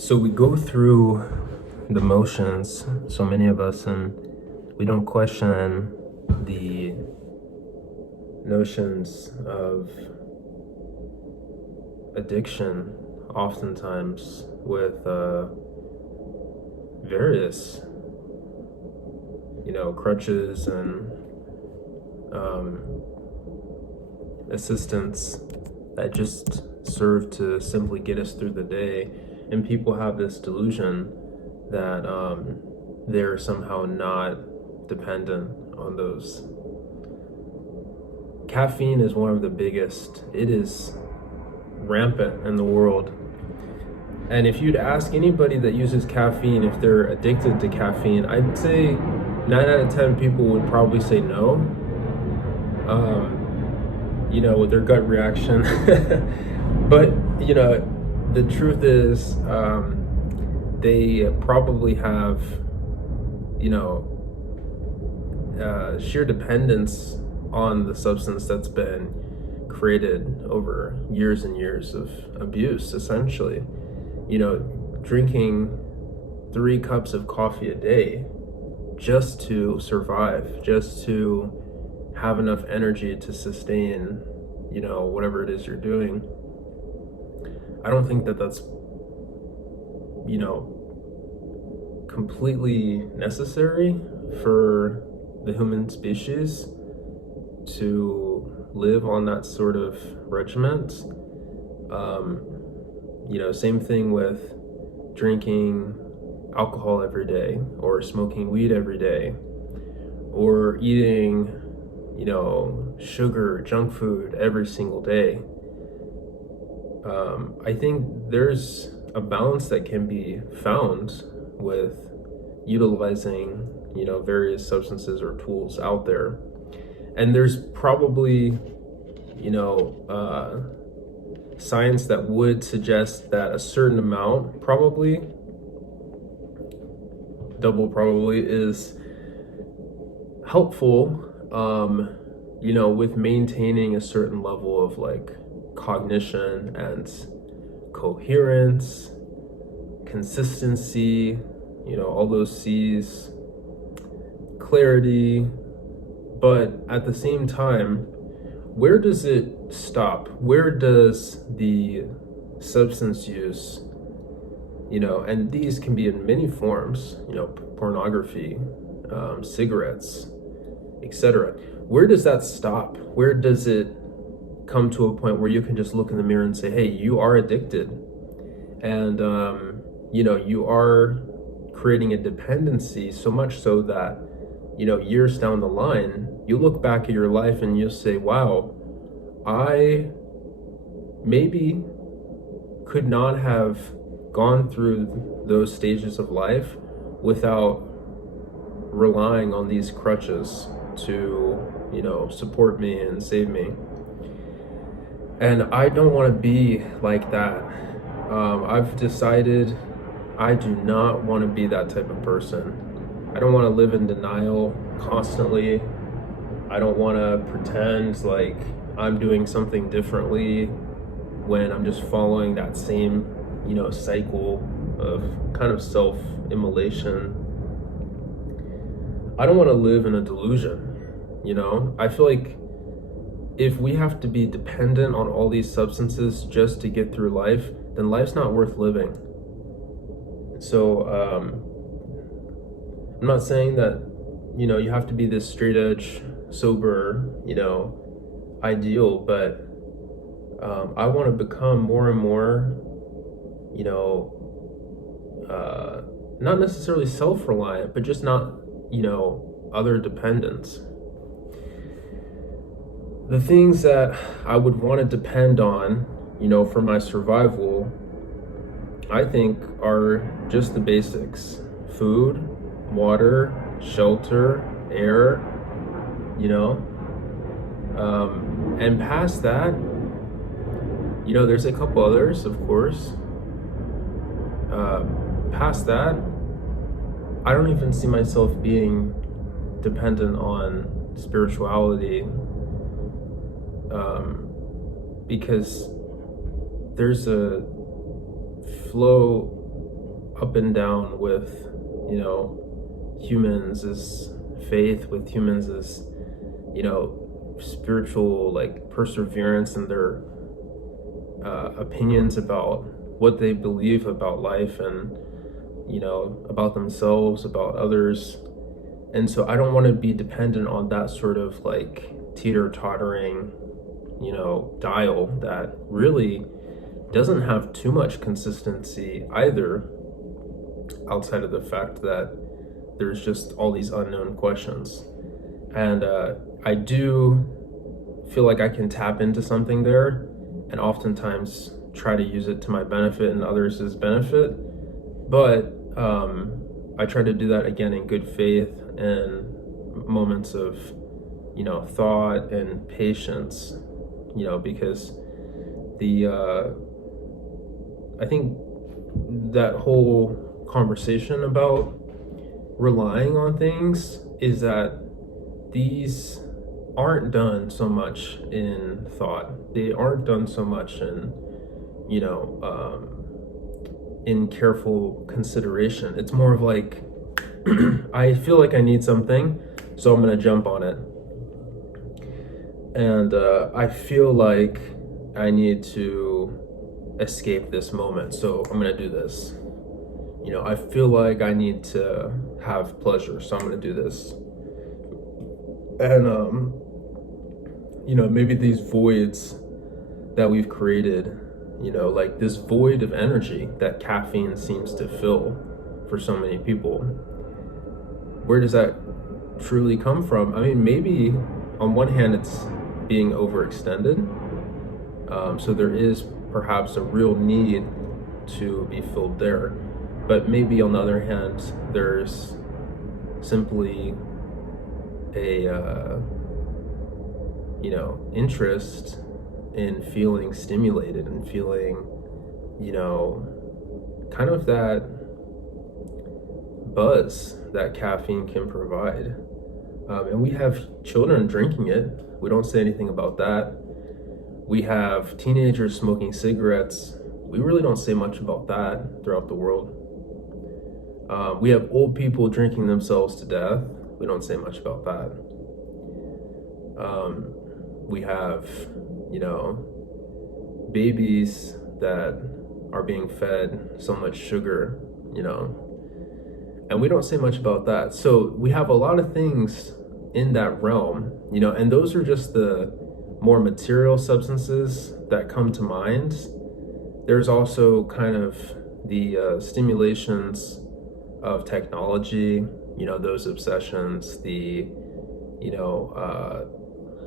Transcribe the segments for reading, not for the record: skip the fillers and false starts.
So we go through the motions, so many of us, and we don't question the notions of addiction, oftentimes with various, crutches and um, assistance that just serve to simply get us through the day. And people have this delusion that they're somehow not dependent on those. Caffeine is one of the biggest. It is rampant in the world. And if you'd ask anybody that uses caffeine if they're addicted to caffeine, I'd say 9 out of 10 people would probably say no. With their gut reaction. But, the truth is, they probably have, sheer dependence on the substance that's been created over years and years of abuse, essentially. Drinking 3 cups of coffee a day just to survive, just to have enough energy to sustain, whatever it is you're doing. I don't think that that's, completely necessary for the human species to live on that sort of regiment. Same thing with drinking alcohol every day or smoking weed every day or eating, sugar, junk food every single day. I think there's a balance that can be found with utilizing, various substances or tools out there. And there's probably, science that would suggest that a certain amount, probably, double probably, is helpful, with maintaining a certain level of cognition and coherence, consistency, all those C's, clarity. But at the same time, where does it stop? Where does the substance use, and these can be in many forms, pornography, cigarettes, etc. Where does that stop? Where does it come to a point where you can just look in the mirror and say, hey, you are addicted? And, you are creating a dependency, so much so that, years down the line, you look back at your life and you'll say, wow, I maybe could not have gone through those stages of life without relying on these crutches to, support me and save me. And I don't want to be like that. I've decided I do not want to be that type of person. I don't want to live in denial constantly. I don't want to pretend like I'm doing something differently when I'm just following that same, cycle of kind of self-immolation. I don't want to live in a delusion, I feel like if we have to be dependent on all these substances just to get through life, then life's not worth living. So, I'm not saying that, you have to be this straight edge, sober, ideal, but I want to become more and more, not necessarily self-reliant, but just not, other dependence. The things that I would want to depend on, for my survival, I think are just the basics: food, water, shelter, air, and past that, there's a couple others, of course. Past that, I don't even see myself being dependent on spirituality, because there's a flow up and down with, humans is faith, with humans is, spiritual like perseverance and their opinions about what they believe about life and, about themselves, about others. And so I don't want to be dependent on that sort of like teeter-tottering, dial that really doesn't have too much consistency either, outside of the fact that there's just all these unknown questions. And I do feel like I can tap into something there and oftentimes try to use it to my benefit and others' benefit. But I try to do that again in good faith and moments of, thought and patience, because I think that whole conversation about relying on things is that these aren't done so much in thought. They aren't done so much in careful consideration. It's more of like, I feel like I need something, so I'm gonna jump on it. And I feel like I need to escape this moment, so I'm gonna do this. I feel like I need to have pleasure, so I'm gonna do this. And maybe these voids that we've created, like this void of energy that caffeine seems to fill for so many people, where does that truly come from? I mean, maybe on one hand it's being overextended, so there is perhaps a real need to be filled there, but maybe on the other hand there's simply a interest in feeling stimulated and feeling, kind of that buzz that caffeine can provide. And we have children drinking it. We don't say anything about that. We have teenagers smoking cigarettes. We really don't say much about that throughout the world. We have old people drinking themselves to death. We don't say much about that. We have, babies that are being fed so much sugar, and we don't say much about that. So we have a lot of things in that realm, and those are just the more material substances that come to mind. There's also kind of the stimulations of technology, those obsessions, the,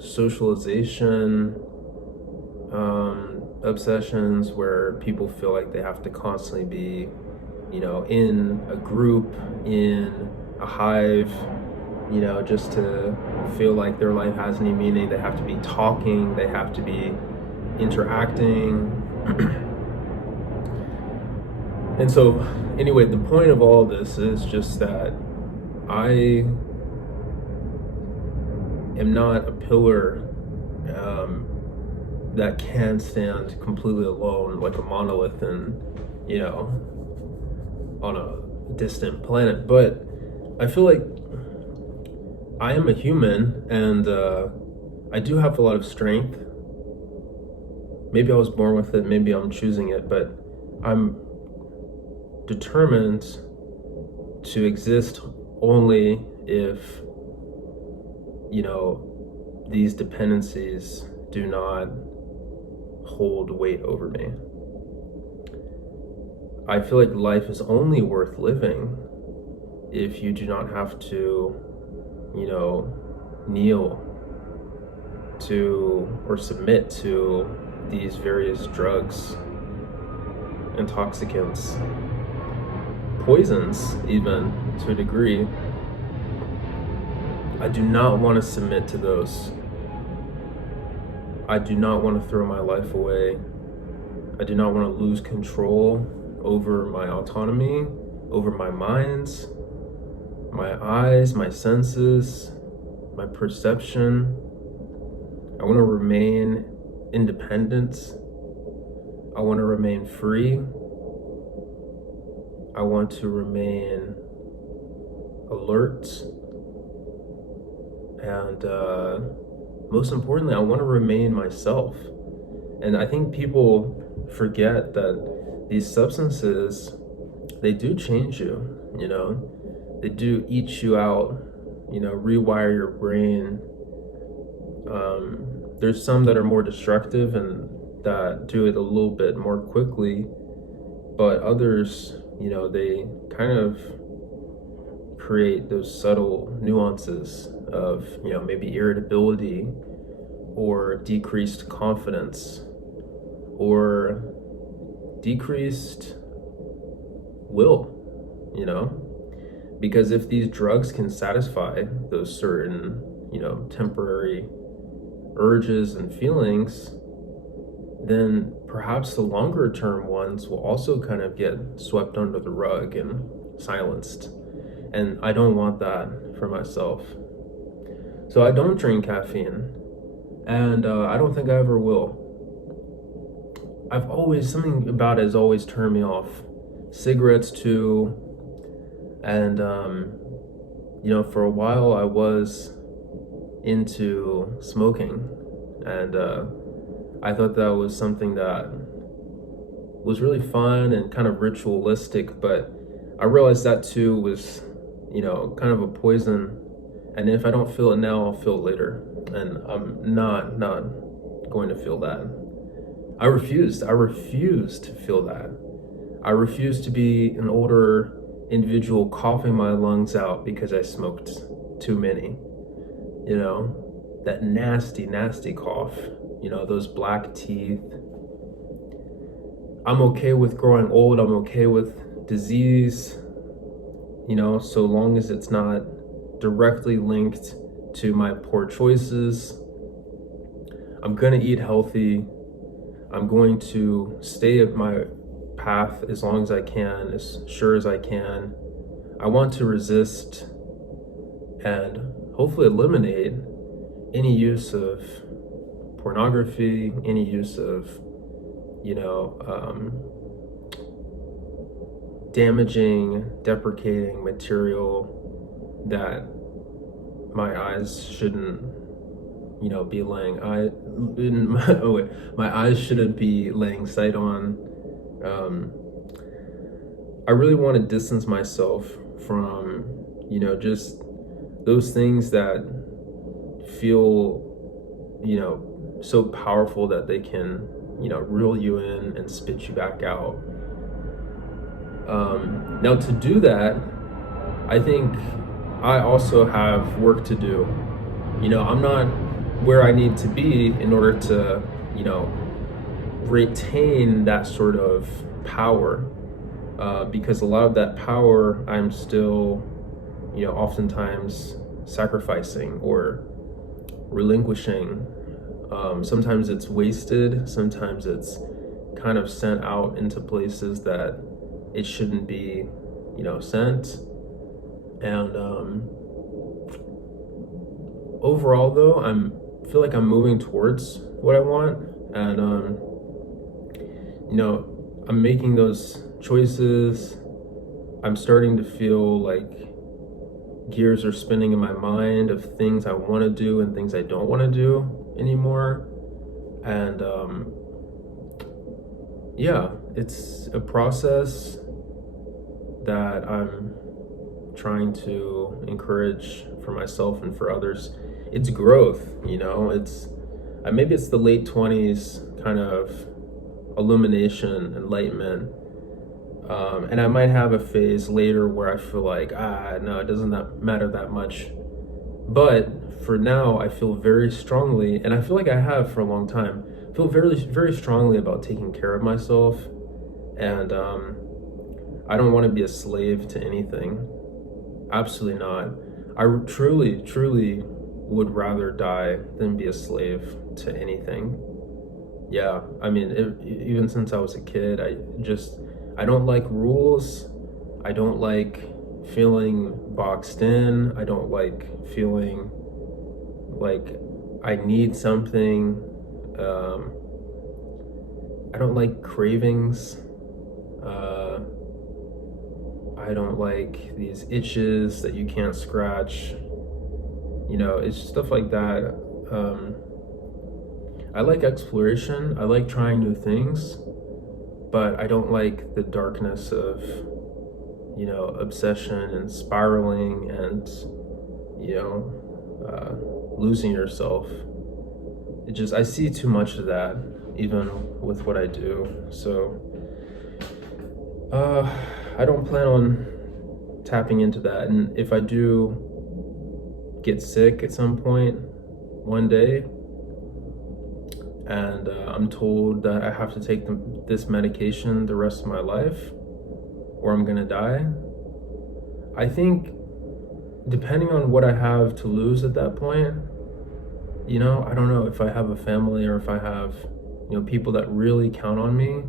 socialization obsessions where people feel like they have to constantly be, in a group, in a hive, just to feel like their life has any meaning. They have to be talking, they have to be interacting. And so, anyway, the point of all of this is just that I am not a pillar that can stand completely alone like a monolith and, on a distant planet. But I feel like I am a human, and I do have a lot of strength. Maybe I was born with it, maybe I'm choosing it, but I'm determined to exist only if, these dependencies do not hold weight over me. I feel like life is only worth living if you do not have to, kneel to or submit to these various drugs, intoxicants, poisons, even to a degree. I do not want to submit to those. I do not want to throw my life away. I do not want to lose control over my autonomy, over my mind, my eyes, my senses, my perception. I want to remain independent. I want to remain free. I want to remain alert, and most importantly, I want to remain myself. And I think people forget that these substances, they do change you, they do eat you out, rewire your brain. There's some that are more destructive and that do it a little bit more quickly, but others, they kind of create those subtle nuances of, maybe irritability or decreased confidence or decreased will, because if these drugs can satisfy those certain, temporary urges and feelings, then perhaps the longer term ones will also kind of get swept under the rug and silenced. And I don't want that for myself. So I don't drink caffeine, and I don't think I ever will. Something about it has always turned me off. Cigarettes too, and for a while I was into smoking, and I thought that was something that was really fun and kind of ritualistic, but I realized that too was, kind of a poison, and if I don't feel it now, I'll feel it later, and I'm not going to feel that. I refused to feel that. I refused to be an older individual coughing my lungs out because I smoked too many. That nasty cough, those black teeth. I'm okay with growing old. I'm okay with disease, so long as it's not directly linked to my poor choices. I'm going to eat healthy. I'm going to stay at my path as long as I can, as sure as I can. I want to resist and hopefully eliminate any use of pornography, any use of, damaging, deprecating material that my eyes shouldn't, be laying. My eyes shouldn't be laying sight on. I really want to distance myself from, just those things that feel, so powerful that they can, reel you in and spit you back out. Now to do that, I think I also have work to do. I'm not where I need to be in order to, retain that sort of power, because a lot of that power I'm still, oftentimes sacrificing or relinquishing. Sometimes it's wasted, sometimes it's kind of sent out into places that it shouldn't be, sent. And overall though, I feel like I'm moving towards what I want, and I'm making those choices. I'm starting to feel like gears are spinning in my mind of things I want to do and things I don't want to do anymore. And it's a process that I'm trying to encourage for myself and for others. It's growth, it's maybe it's the late 20s kind of illumination, enlightenment. And I might have a phase later where I feel like, no, it doesn't matter that much. But for now, I feel very strongly, and I feel like I have for a long time, feel very, very strongly about taking care of myself. And I don't want to be a slave to anything. Absolutely not. I truly, truly would rather die than be a slave to anything. Yeah, I mean, even since I was a kid, I don't like rules. I don't like feeling boxed in. I don't like feeling like I need something. I don't like cravings. I don't like these itches that you can't scratch. It's stuff like that. I like exploration. I like trying new things, but I don't like the darkness of, obsession and spiraling and, losing yourself. I see too much of that, even with what I do. So, I don't plan on tapping into that. And if I do get sick at some point one day, and I'm told that I have to take this medication the rest of my life, or I'm gonna die, I think, depending on what I have to lose at that point, I don't know if I have a family or if I have, people that really count on me,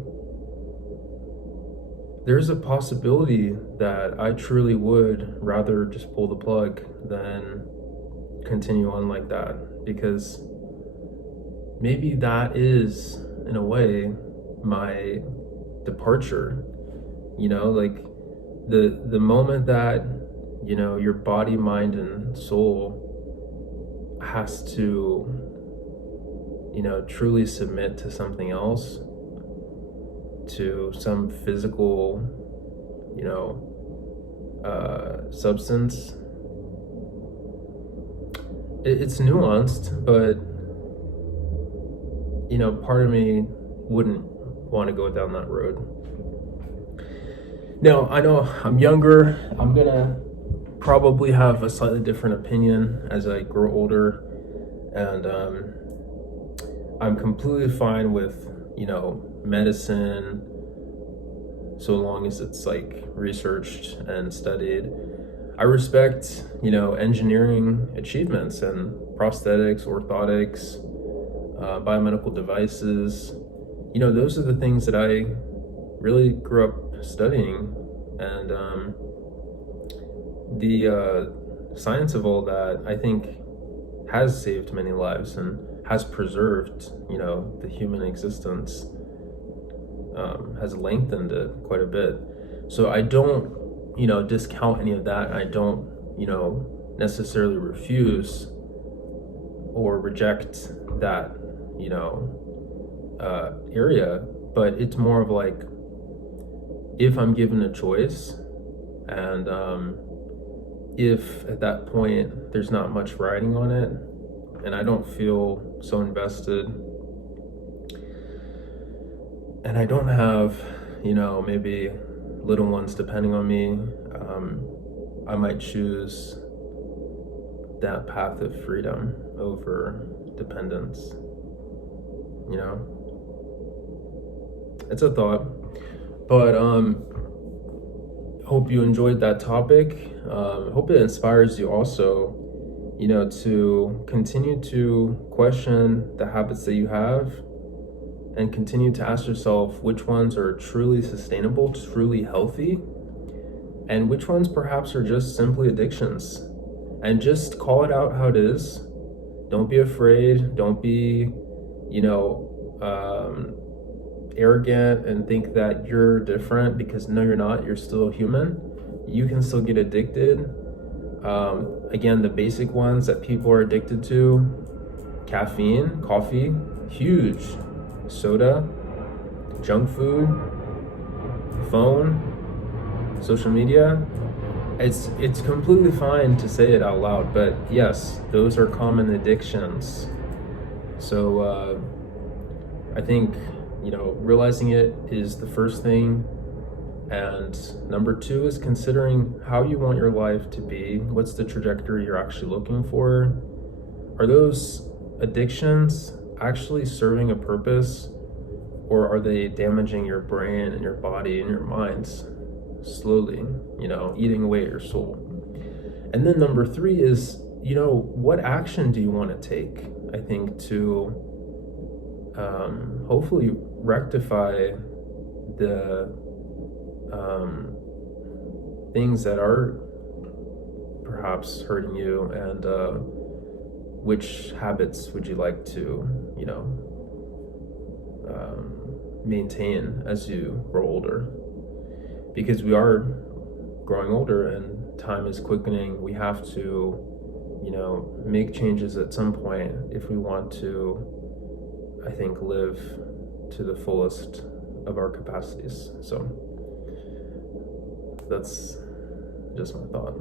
there's a possibility that I truly would rather just pull the plug than continue on like that, because maybe that is, in a way, my departure. Like the moment that, your body, mind, and soul has to, truly submit to something else, to some physical, substance. It's nuanced, but, part of me wouldn't want to go down that road. Now, I know I'm younger. I'm gonna probably have a slightly different opinion as I grow older, and I'm completely fine with, medicine, so long as it's like researched and studied. I respect, engineering achievements and prosthetics, orthotics, biomedical devices. Those are the things that I really grew up studying, and the science of all that, I think, has saved many lives and has preserved, the human existence, has lengthened it quite a bit. So I don't, discount any of that. I don't, necessarily refuse or reject that, area, but it's more of like, if I'm given a choice, and if at that point there's not much riding on it, and I don't feel so invested, and I don't have, maybe little ones depending on me, I might choose that path of freedom over dependence. It's a thought, but hope you enjoyed that topic. Hope it inspires you also, to continue to question the habits that you have, and continue to ask yourself which ones are truly sustainable, truly healthy, and which ones perhaps are just simply addictions. And just call it out how it is. Don't be afraid. Don't be, arrogant and think that you're different, because no, you're not. You're still human. You can still get addicted. Again, the basic ones that people are addicted to: caffeine, coffee, huge, soda, junk food, phone, social media. It's completely fine to say it out loud, but yes, those are common addictions. So I think, realizing it is the first thing, and number two is considering how you want your life to be. What's the trajectory you're actually looking for? Are those addictions actually serving a purpose, or are they damaging your brain and your body and your minds slowly, eating away at your soul? And then number three is, what action do you want to take? I think to hopefully rectify the things that are perhaps hurting you, and which habits would you like to, maintain as you grow older? Because we are, growing older and time is quickening. We have to, make changes at some point if we want to, I think, live to the fullest of our capacities. So that's just my thought.